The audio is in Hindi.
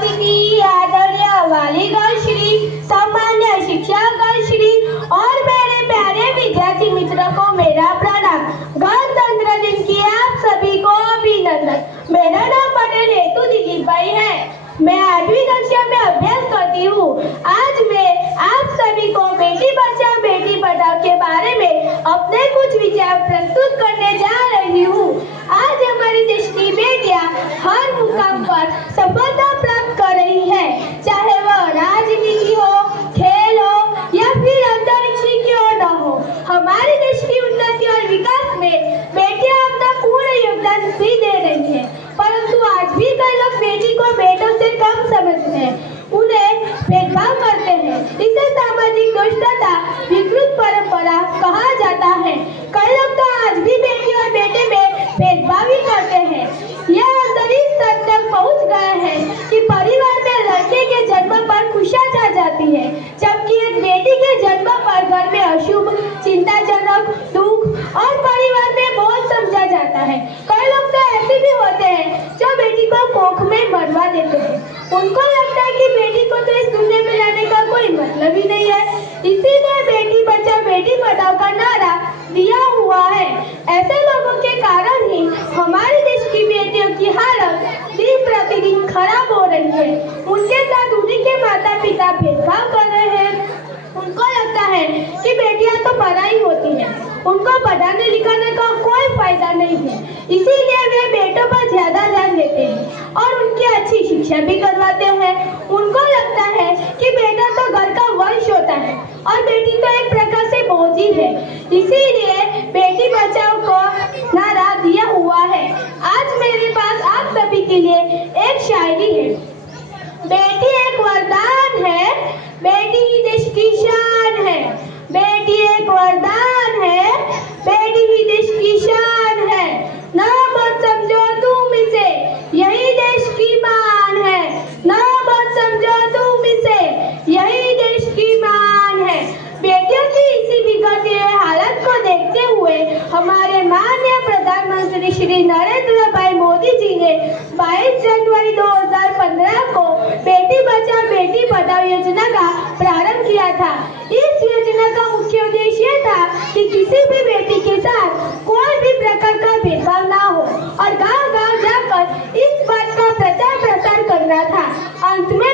उपस्थिति आदरणीय वालीगण श्री, सामान्य शिक्षकगण श्री और मेरे प्यारे विद्यार्थी मित्रों को मेरा प्रणाम। गणतंत्र दिन की आप सभी को अभिनंदन। मेरा नाम पटेल हेतु दिलीप भाई है। मैं 8वीं कक्षा में अभ्यास करती हूँ। आज मैं आप सभी को बेटी बचाओ बेटी पढ़ाओ के बारे में अपने कुछ विचार प्रस्तुत करने जा रही हूँ। आज हमारे देश की बेटियां हर मुकाम पर सफलता प्राप्त कर रही है, चाहे वह राजनीति हो, खेल हो या फिर अंतरिक्ष की ओर न हो। हमारे देश की उन्नति और विकास में बेटियां अपना पूर्ण योगदान भी दे रही है, परंतु आज भी कई लोग बेटी को बेटों से कम समझते हैं, उन्हें भेदभाव करते हैं। इसे सामाजिक दुष्टता, विकृत परंपरा कहा जाता है। कई लोग तो आज भी बेटी और बेटे में भेदभाव ही करते हैं। यह अंतरिक्ष स्तर तक पहुंच गए हैं कि परिवार में लड़के के जन्म पर खुशियां छा जाती है, जबकि एक बेटी के जन्म पर घर में अशुभ, चिंताजनक, दुख और परिवार में बोझ समझा जाता है। कई लोग तो ऐसे भी होते हैं जो बेटी को कोख में मरवा देते हैं। उनको लगता है कि बेटी को तो इस दुनिया में लाने का कोई मतलब ही नहीं है, इसीलिए बेटी बचाओ बेटी पढ़ाओ का नारा दिया हुआ है। ऐसे लोगों के कारण ही हमारे देश की बेटियों की हालत दिन प्रतिदिन खराब हो रही है। उनके साथ उन्हीं के माता पिता भेदभाव कर रहे हैं। उनको लगता है कि बेटियां तो पढ़ाई होती है, उनको पढ़ाने लिखाने का कोई फायदा नहीं है, इसीलिए वे बेटों पर ज्यादा ध्यान देते हैं और उनकी अच्छी शिक्षा भी करवाते हैं। उनको लगता है कि बेटा तो घर का वंश होता है और बेटी तो एक प्रकार से बोझ ही है, इसीलिए बेटी बचाओ को नारा दिया हुआ है। आज मेरे पास आप सभी के लिए एक शायरी है। बेटी एक वरदान है, बेटी ही देश की शान है। बेटी एक वरदान है, बेटी ही देश की शान है। ना मत समझो तुम इसे, यही देश की मान है। ना मत समझो तुम इसे, यही देश की मान है। बेटियों की इसी बिगड़ती हुई हालत को देखते हुए हमारे माननीय प्रधानमंत्री श्री नरेंद्र भाई मोदी जी ने 22 जनवरी 2015 को बेटी बचाओ बेटी पढ़ाओ योजना का प्रारंभ किया था। इस योजना का मुख्य उद्देश्य यह था कि किसी भी बेटी के साथ कोई भी प्रकार का भेदभाव ना हो और गांव-गांव जाकर इस बात का प्रचार प्रसार करना था। अंत में